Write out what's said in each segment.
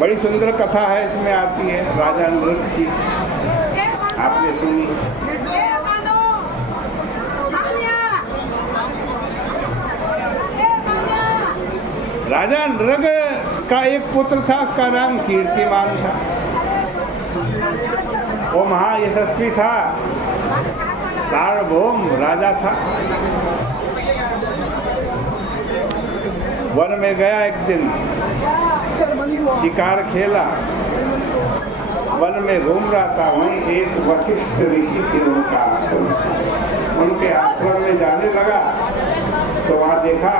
बड़ी सुंदर कथा है इसमें आती है राजा नृग की, आपने सुनी। राजा नृग का एक पुत्र था, उसका नाम कीर्तिमान था। वो महायशस्वी था, सार्वभौम राजा था। वन में गया एक दिन, शिकार खेला, वन में घूम रहा था। वहीं एक वशिष्ठ ऋषि थे, उनके आश्रम में जाने लगा तो वहाँ देखा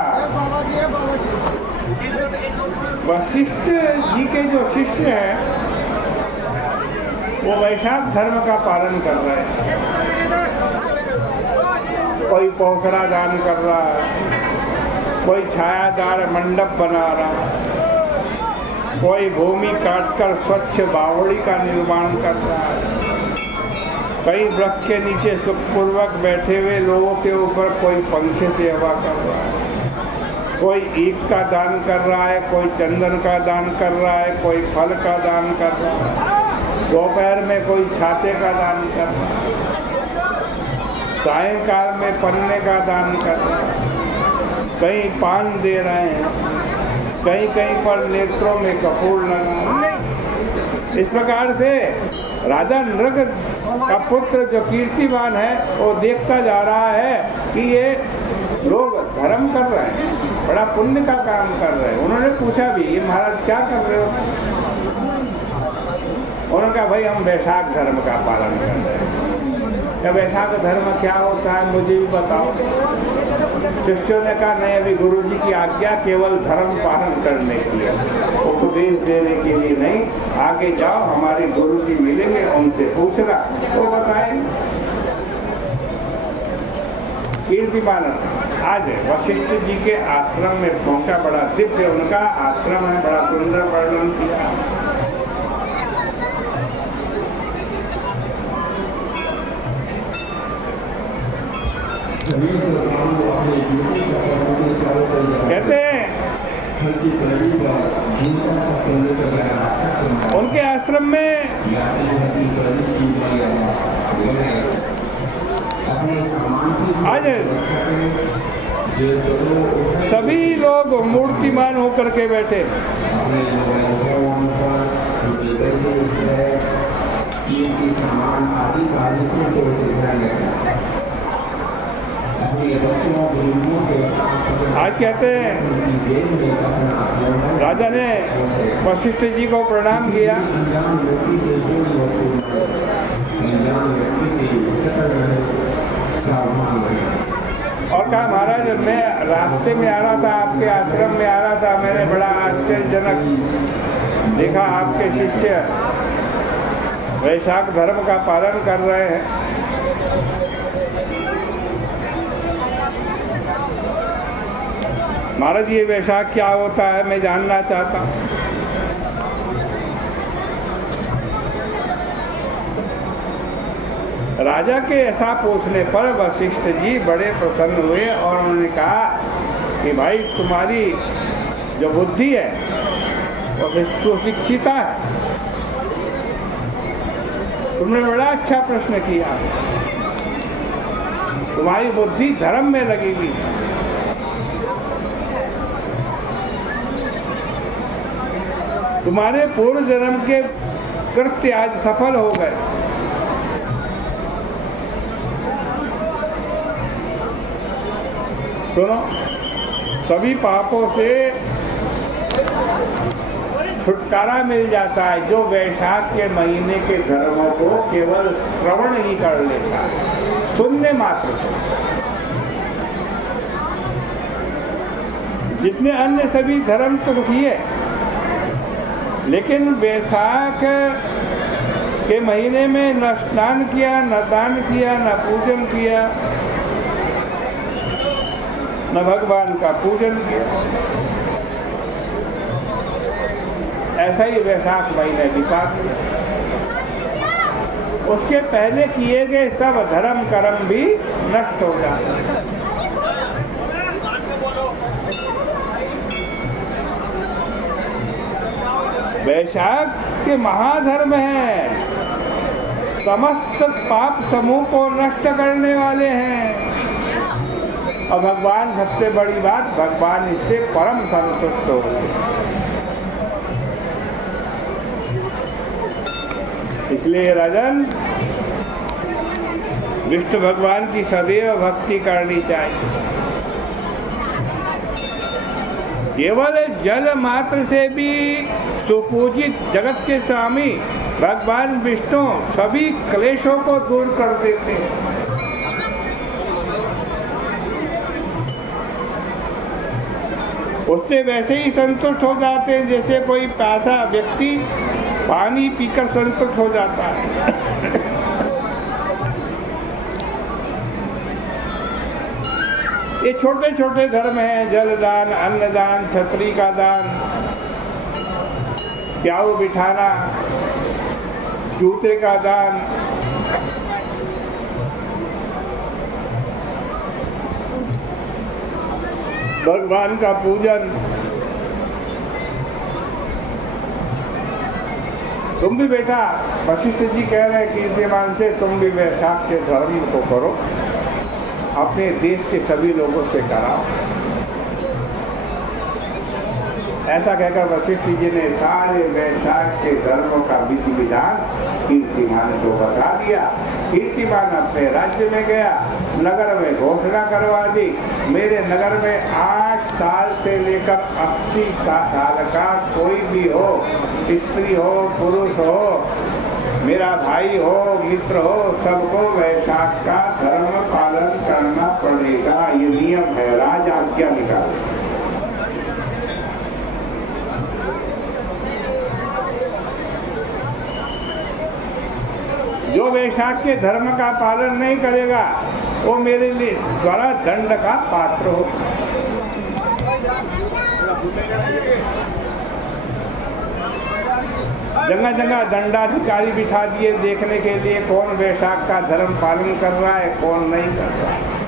वशिष्ठ जी के जो शिष्य हैं वो वैशाख धर्म का पालन कर रहे हैं। कोई पौखरा दान कर रहा है, कोई छायादार मंडप बना रहा, कोई भूमि काटकर स्वच्छ बावड़ी का निर्माण कर रहा है, कई वृक्ष के नीचे सुखपूर्वक बैठे हुए लोगों के ऊपर कोई पंखे से हवा कर रहा है, कोई ईख का दान कर रहा है, कोई चंदन का दान कर रहा है, कोई फल का दान कर रहा है, दोपहर में कोई छाते का दान कर रहा है, सायंकाल में पन्ने का दान कर रहा है, कहीं पान दे रहे हैं, कहीं कहीं पर नेत्रों में कपूर लगा। इस प्रकार से राजा नृग का पुत्र जो कीर्तिमान है वो देखता जा रहा है कि ये लोग धर्म कर रहे हैं, बड़ा पुण्य का काम कर रहे हैं। उन्होंने पूछा भी, ये महाराज क्या कर रहे हो? उन्होंने कहा, भाई हम वैशाख धर्म का पालन कर रहे हैं। क्या वैशाख धर्म क्या होता है मुझे भी बताओ। शिष्यों ने कहा, नहीं, अभी गुरु जी की आज्ञा केवल धर्म पालन करने की है, उपदेश देने के लिए नहीं। आगे जाओ, हमारे गुरु जी मिलेंगे, उनसे पूछना, वो बताएंगे। कीर्तिमान आज वशिष्ठ जी के आश्रम में पहुंचा, बड़ा दिव्य उनका आश्रम है, बड़ा सुंदर वर्णन किया। कहते हैं उनके आश्रम में आज सभी लोग मूर्तिमान होकर के बैठे। आज कहते हैं राजा ने वशिष्ठ जी को प्रणाम किया और कहा, महाराज मैं रास्ते में आ रहा था, आपके आश्रम में आ रहा था, मैंने बड़ा आश्चर्यजनक देखा, आपके शिष्य वैशाख धर्म का पालन कर रहे हैं। महाराज ये वैशाख क्या होता है मैं जानना चाहता हूँ। राजा के ऐसा पूछने पर वशिष्ठ जी बड़े प्रसन्न हुए और उन्होंने कहा कि भाई तुम्हारी जो बुद्धि है वो सुशिक्षिता है, तुमने बड़ा अच्छा प्रश्न किया, तुम्हारी बुद्धि धर्म में लगी हुई। तुम्हारे पूर्व जन्म के कृत्य आज सफल हो गए। सुनो, सभी पापों से छुटकारा मिल जाता है जो वैशाख के महीने के धर्मों को केवल श्रवण ही कर लेता है, सुनने मात्र से। जिसने अन्य सभी धर्म तो किए, लेकिन वैशाख के महीने में न स्नान किया, न दान किया, न पूजन किया, न भगवान का पूजन किया, ऐसा ही वैशाख महीने बिता दिया। उसके पहले किए गए सब धर्म कर्म भी नष्ट हो जाते। वैशाख के महाधर्म हैं, समस्त पाप समूह को नष्ट करने वाले हैं। और भगवान, सबसे बड़ी बात, भगवान इससे परम संतुष्ट हो गए। इसलिए राजन, विष्णु भगवान की सदैव भक्ति करनी चाहिए। केवल जल मात्र से भी सुपूजित जगत के स्वामी भगवान विष्णु सभी क्लेशों को दूर कर देते हैं। उससे वैसे ही संतुष्ट हो जाते हैं जैसे कोई प्यासा व्यक्ति पानी पीकर संतुष्ट हो जाता है। ये छोटे छोटे धर्म हैं, जलदान, अन्नदान, छतरी का दान, प्याऊ बिठाना, जूते का दान, भगवान का पूजन। तुम भी बेटा, वशिष्ठ जी कह रहे हैं कीर्तिमान से, तुम भी वैशाख के धर्म को करो, अपने देश के सभी लोगों से कराओ। ऐसा कहकर वशिष्ठ जी ने सारे वैशाख के धर्मों का विधि विधान कीर्तिमान को बता दिया। कीर्तिमान अपने राज्य में गया, नगर में घोषणा करवा दी, मेरे नगर में 8 साल से लेकर 80 साल का कोई भी हो, स्त्री हो, पुरुष हो, मेरा भाई हो, मित्र हो, सबको वैशाख का धर्म पालन करना पड़ेगा। ये नियम है, राज आज्ञा निकाले। जो वैशाख के धर्म का पालन नहीं करेगा वो मेरे लिए द्वारा दंड का पात्र हो। जगह जगह दंडाधिकारी बिठा दिए देखने के लिए कौन वैशाख का धर्म पालन कर रहा है, कौन नहीं कर रहा है।